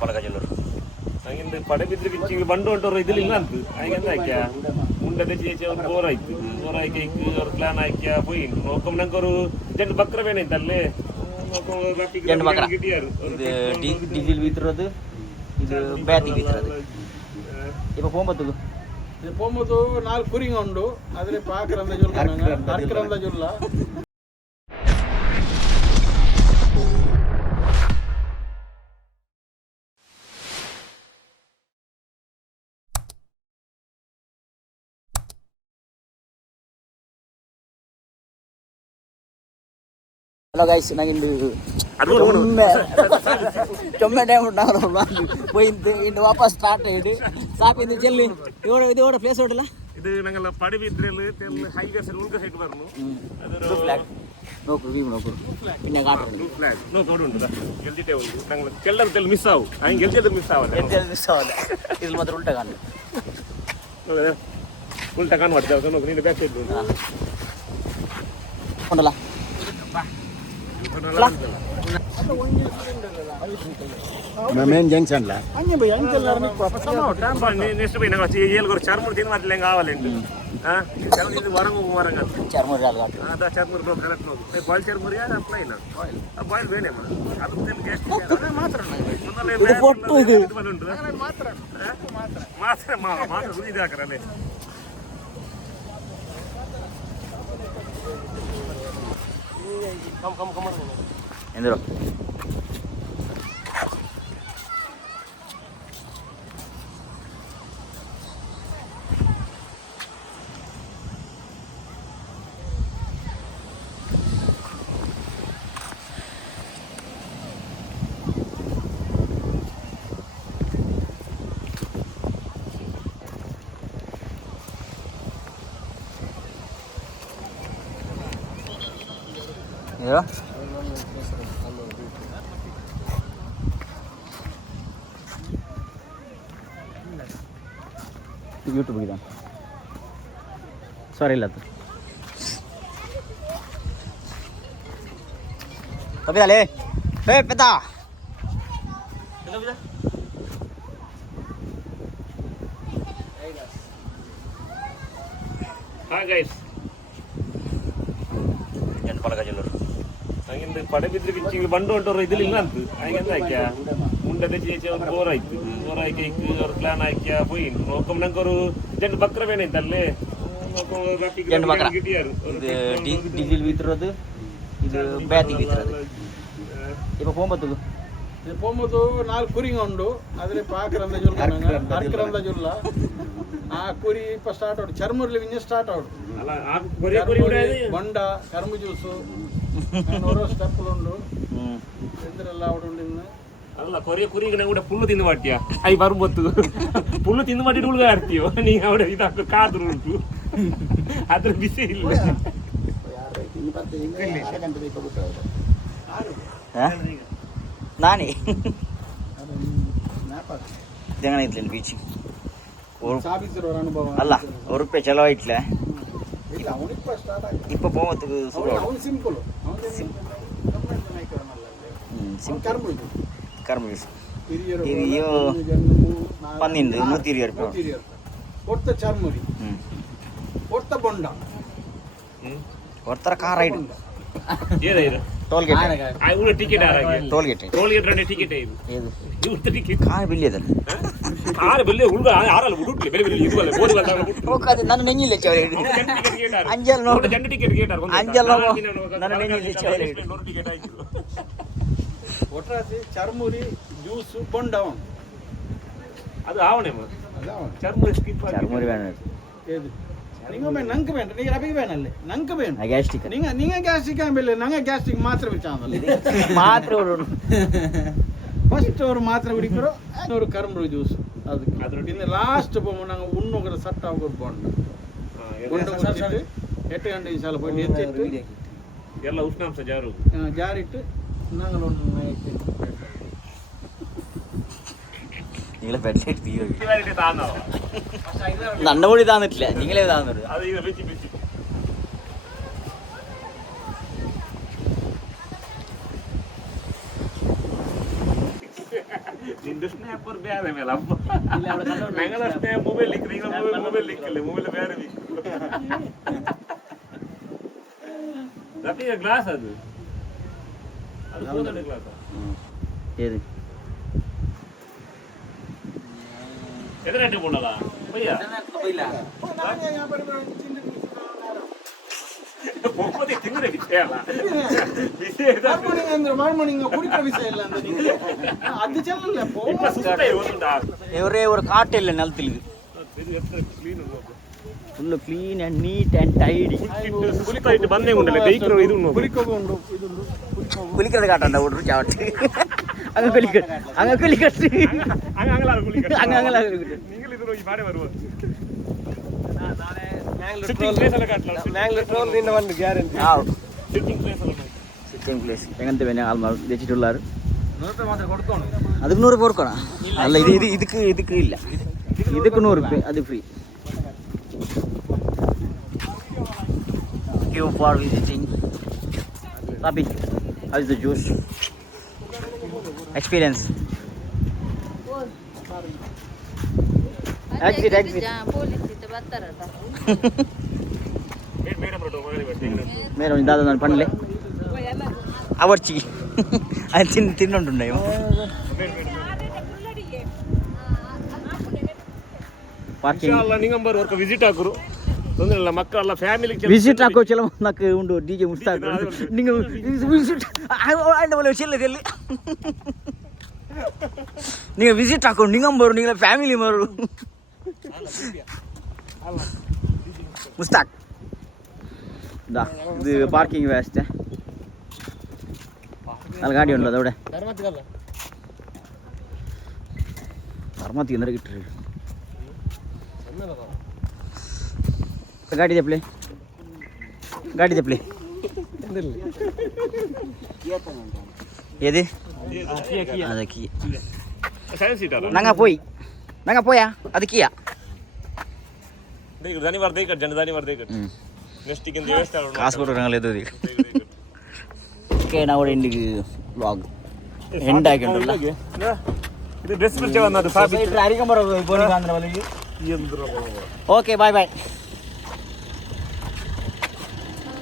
ಪಲಕಜಲ್ಲೂರು ಹಂಗಿಂದ ಪಡೆ ಬಿದ್ರೆ ಕಿಚ್ಚಿಗೆ ಬಂಡು ಹೊಂಟೋರು ಇದಿಲ್ಲ ಇಲ್ಲ ಅಂತ ಹಂಗಂದ ಹಾಕ್ಯ ಮುಂದೆ ಚೇಚಿ ಅವ್ರು ಬೋರ್ ಆಯ್ತು ಬೋರ್ ಹಾಕಿ ಅವ್ರು ಪ್ಲಾನ್ ಹಾಕ್ಯ ಪೋಯಿ ನೋಡ್ಕೊಂಡ್ ನಂಗೆ ಅವರು ಜಂಡು ಬಕ್ರ ಬೇನೈತೆ ಅಲ್ಲೇ ಜಂಡು ಬಕ್ರ ಇದು ಡೀಸೆಲ್ ಬಿತ್ತಿರೋದು ಇದು ಬ್ಯಾತಿ ಬಿತ್ತಿರೋದು ಇಪ್ಪ ಪೋಂಬತ್ತದು ಇದು ಪೋಂಬತ್ತು 4 ಕುರಿಂಗ ಉಂಡು ಅದ್ರ ಪಾಕರಂದ ಜುಲ್ಲ ಅರ್ಕರಂದ ಜುಲ್ಲ ഹലോ ഗൈസ് നാങ്ങിണ്ട് ചൊമ്മ ടൈം ഉണ്ടാകുന്നു പോയി ഇന്ന് വാപ്പസ് സ്റ്റാർട്ട് ചെയ്ത് സാപ്പിന്ന് ചെല്ലി ഇതോടെ പ്ലേസ് ഓടില്ല ഇത് ഞങ്ങൾ പടിവിദ്രയില് ഹൈവേസ് ഉൾക്ക സൈഡ് പറഞ്ഞു ഫ്ലാഗ് നോക്കൂ വ്യൂ നോക്കൂ പിന്നെ കാട്ടുന്നു ഫ്ലാഗ് നോക്കൂ ഉണ്ട് ಗೆಲ್ದಿಟ್ಟೆ ಒಂದು ഞങ്ങൾ ಕೆಲ್ಲದಲ್ಲಿ ಮಿಸ್ ಆವು ಹಂಗೆ ಗೆಲ್ದಿದ್ದು ಮಿಸ್ ಆವಲ್ಲ ಇಲ್ಲಿ ಮಾತ್ರ ಉಲ್ಟಾ ಕಾಣು ಉಲ್ಟಾ ಕಾಣು ಮಾಡ್ತೇವೆ ನೋಡು ನೀನು ಬ್ಯಾಕ್ ಸೈಡ್ ಉಂಟಲ್ಲ మెయిన్ జంక్షన్ లా అన్నీ పోయి అంచెల్లార నెక్స్ట్ పోయి నాకు ఏలుగురు చర్మూరు తిని మాత్రం కావాలండి ఇది వరంగా చర్మూరు రాలు కాదు అదా చర్మూరు బాబు కరెక్ట్ బాయిల్ చర్మూరు అప్లై బాయిల్ వేనేమా ಅದು ಟೇಸ್ಟ್ ಮಾತ್ರ ಇದು ಫೋಟೋ ಇದು ಮಾತ್ರ ಮಾತ್ರ ರುಚಿ ಹಾಕರಲ್ಲೇ ಎಂದರು ಇದು ಯೂಟ್ಯೂಬ್ಗಿದೆ ಸಾರಿ ಇಲ್ಲ ಅದು ಕಪಿದಾಲೆ ಹೇ ಪೆದ್ದ ಹಾಂ ಗೈಸ್ ಜಂಡು ಪಲಕಜಲ್ಲೂರು ಹಂಗಿಂದ ಪಡೆ ಬಿದ್ರೆ ಕಿಚ್ಚಿಗೆ ಬಂಡು ಹೊಂಟೋರು ಇದಿಲ್ಲ ಇಲ್ಲ ಅಂತ ಹಂಗಂದ ಹಾಕ್ಯ ಮುಂದೆ ಚೇಚಿ ಅವ್ರು ಬೋರ್ ಆಯ್ತು ಬೋರ್ ಹಾಕಿ ಅವ್ರು ಪ್ಲಾನ್ ಹಾಕ್ಯ ಪೋಯಿ ನೋಡ್ಕೊಂಡ್ ನಂಗೆ ಅವರು ಜಂಡು ಬಕ್ರ ಬೇನೈತೆ ಅಲ್ಲೇ ಜಂಡು ಬಕ್ರ ಇದು ಡೀಸೆಲ್ ಬಿತ್ತಿರೋದು ಇದು ಬ್ಯಾತಿ ಬಿತ್ತಿರೋದು ಇಪ್ಪ ಪೋಂಬತ್ತದು ಇದು ಪೋಂಬತ್ತು 4 ಕುರಿಂಗ ಉಂಡು ಅದ್ರ ಪಾಕರಂದ ಜುಲ್ಲ ಅರ್ಕರಂದ ಜುಲ್ಲ ಆ ಕುರಿ ಇಪ್ಪ ಸ್ಟಾರ್ಟ್ ಆಡು ಚರ್ಮೂರ್ಲಿ ವಿಂಜ ಸ್ಟಾರ್ಟ್ ಆಡು ಬೊಂಡ ಕರ್ಮು ಜ್ಯೂಸು ಓರೋ ಸ್ಟೆಪ್ಪುಂಡು ಎಂದ್ರೆಲ್ಲ ಆವಡುಂಡು ಇನ್ನು ಅಲ್ಲ ಕೊರಿಯ ಕುರಿಗನ ಕೂಡ ಪುಲ್ಲು ತಿಂದು ಮಾಡ್ತೀಯ ಐ ಬರ್ಬತ್ತು ಪುಲ್ಲು ತಿಂದು ಮಾಡಿಟ್ಟು ಉಳ್ಗ ಆಡ್ತೀಯೋ ನೀವು ಅವಡೆ ಇದಾಕ ಕಾದ್ರು ಉಂಟು ಅದ್ರ ಬಿಸಿ ಇಲ್ಲ ನಾನೇ ತೆಂಗಣ ಇತ್ಲೇನು ಬೀಚ್ ಅನುಭವ ಅಲ್ಲ ₹1 ಚೆಲವಾಯಿಟ್ಲೆ ಇಪ್ಪ ಪೋಮತ್ತು ಸಿಂಪಲ್ ಕರ್ಮ ಇದು ಪನ್ನಿಂದು ₹120 ಕೊಡ್ತ ಚರ್ಮುರಿ ಕೊಡ್ತ ಬೊಂಡ ಕೊಡ್ತಾರ car ride toll gate ticket toll gate ರಂಡೆ ಟಿಕೆಟ್ ಇದು ಟಿಕೆಟ್ ಕಾರ್ ಬಿಲ್ಲಿ ಅದಲ್ಲ ಕಾರ್ ಬಿಲ್ಲಿ ಹುಡುಗ ಆರಲ್ಲ ಹುಡುಕ್ಲಿ ಬೇರೆ ಬೇರೆ ಇದು ಅಲ್ಲ ಬೋದಿ ಹೋಗದು ನನ್ನ ನೆಂಜಿಲ್ಲ ಚವರೆ ಅಂಜಲ್ ನೋಡು ಜಂಡು ಟಿಕೆಟ್ ಗೇಟ್ ಅಂಜಲ್ ನನ್ನ ನೆಂಜಿಲ್ಲ ಚವರೆ ಟಿಕೆಟ್ ಆಯ್ತು ಒಟ್ರಾಸಿ ಚರ್ಮುರಿ ಜ್ಯೂಸು ಬೊಂಡ ಅದು ಆವಣೆ ಚರ್ಮುರಿ ಸ್ಕಿಪ್ ಚರ್ಮುರಿ ಬೇಡ ಏದು നിങ്ങൾ ഞങ്ങൾക്ക് വേണ്ട നീ അഭിക്ക് വേണല്ലേ ഞങ്ങൾക്ക് വേണ്ട ഗ്യാസ്ട്രിക് നിങ്ങൾ ഗ്യാസ്ട്രിക് ആകുമ്പോൾ ഞങ്ങൾ ഗ്യാസ്ട്രിക് മാത്രം വെച്ചാൽ മാത്രം ಫಸ್ಟ್ ಅವರು ಮಾತ್ರ ಕುಡಿಕರು ಅವರು ಕರ್ಮರು ಜ್ಯೂಸ್ ಅದಕ್ಕೆ ಇನ್ನು ಲಾಸ್ಟ್ പോകുമ്പോൾ ഞങ്ങൾ ഉണ്ണുകിற ಸಟ್ ಆಗೋರು ಬಾಂಡ್ ಗೊಂಡ ಮುಚ್ಚಿಟ್ಟು 8 ಗಂಟೆ ಸಾಲ போய் ಎತ್ತಿಟ್ಟು ಎಲ್ಲ ಉಷ್ಣಾಂಶ ಜಾರಿಟ್ಟು ഞങ്ങൾ നിങ്ങളെ ബെഡ്ലൈറ്റ് തീയോ നന്ന കൂടി താന്നിട്ടില്ല നിങ്ങളെ താന്നത് ನಿಂದು ಸ್ನ್ಯಾಪರ್ ಬೇರೆ ಮೇಲೆ ಅಮ್ಮ ನಂಗಳ ಸ್ನ್ಯಾಪ್ ಮೊಬೈಲ್ ಇಕ್ಕರೆ ಈಗ ಮೊಬೈಲ್ ಇಕ್ಕಲ್ಲ ಮೊಬೈಲ್ ಬೇರೆ ರಫೀಗ ಗ್ಲಾಸ್ ಅದು ಫೋಟೋ ಗ್ಲಾಸ್ ஏது ಎದುರೇ போடல ಭಯ್ಯಾ ಒಪ್ಪದೆ ತಿಂದ್ರೆ ವಿಷಯ ಅಲ್ಲ ವಿಷಯ மார்மணிங்க குடிக்கிற விஷயம் இல்ல அந்த நீங்க அது செல்லல இப்ப சுத்த ஓடுடா ஒரே ஒரு காட்டு இல்லை நிலத்தில் இது ಇದು ಎತ್ರ ಕ್ಲೀನ್ ಉಂಟು full clean and neat and tidy ಕುಲಿಕಾಯ್ತು ಬಂದೇ ಉಂಟಲ್ಲ ಕೈಕ್ರೋ ಇದು ಉಂಟು குடிக்கோண்டு இது குளிக்கிறது காட்டாண்டா விட்ரு சாவட்டு அங்கே குளிக்கட்டு அங்கே குளிக்கட்டு ಹಂಗಲ್ಲ ಕುಲಿಕ அங்கே நீங்கள் ಇದು ಈ ಬಾರೆ ಬರುವ ಸಿಟ್ಟಿಂಗ್ ಪ್ಲೇಸ್ ಅಲ್ಲ ಕಾಟ್ಲ ಮ್ಯಾಂಗ್ಳೂರ್ ಟ್ರೋಲ್ ನಿಂದ ಒಂದು ಗ್ಯಾರಂಟಿ ಸಿಟ್ಟಿಂಗ್ ಪ್ಲೇಸ್ ಅಲ್ಲ സിറ്റിംഗ് പ്ലേസ് എങ്ങനത്തെ പിന്നെ ആൾമാർ വെച്ചിട്ടുള്ളാർ நூறு மாத்திரம் கொடுக்கணும் அதுக்கு 100 கொடுக்கணும் அல்ல இதுக்கு இல்லை இதுக்கு 100 அது free Thank you for visiting. Rabi, how is the juice? Experience. Exit. Madam ಇದಾದ ನಾನು ಪಣ್ಣಲೆ ಅವರ್ಚಿ ಅದು ತಿನ್ನೊಂಡುಂಡಾಯೋ ಪಾರ್ಕಿಂಗ್ ಇನ್ಶಾಅಲ್ಲಾಹ್ ನಿಂಗಂಬರ್ ವರ್ಕ ವಿಸಿಟ್ ಹಾಕರು ತೊಂದ್ರೆ ಇಲ್ಲ ಮಕ್ಕಳೆಲ್ಲ ಫ್ಯಾಮಿಲಿ ವಿಸಿಟ್ ಹಾಕೋ ಚಲೋ ನಾಕು ಉಂಡು ಡಿಜೆ ಮುಸ್ತಾಕ್ ನೀವು ವಿಸಿಟ್ ಆಂಡ ಬಲ ಚೆಲ್ಲದಲ್ಲಿ ನೀವು ವಿಸಿಟ್ ಹಾಕೊಂಡು ನಿಂಗಂಬರು ನಿಂಗಳ ಫ್ಯಾಮಿಲಿ ಮರು ಮುಸ್ತಾಕ್ ದಾ ಇದು ಪಾರ್ಕಿಂಗ್ ವ್ಯವಸ್ಥೆ ಅಲ್ಲಿ ಗಾಡಿ ಉಂಟು ಅದവിടെ ಧರ್ಮತಿ ಅಂದ್ರೆ ಇಟ್ರಿ ಗಾಡಿ ದೆಪ್ಲೆ ఏది అది కియా ಸೈನ್ಸ್ ಸೀಟರ್ ನಂಗ పోయా అది కియా దాని వరదే కట్ జన దాని వరదే కట్ నెక్స్ట్ కి దేవస్థానం కాసు కొట్టడం లేదు ఇది ఓకే నా కూడా ఇంటికి వ్లాగ్ ఎండ్ ఆకిండಲ್ಲ ಇದು ಡ್ರೆಸ್ ಬಿಚ್ಚ ವನ್ನದು ಫಾಬಿ ಅರಿಕಂಬರ ಬೋನಿ ಕಾಂದ್ರ ಬಲಿಗೆ ಎಂದ್ರ ಓಕೆ ಬಾಯ್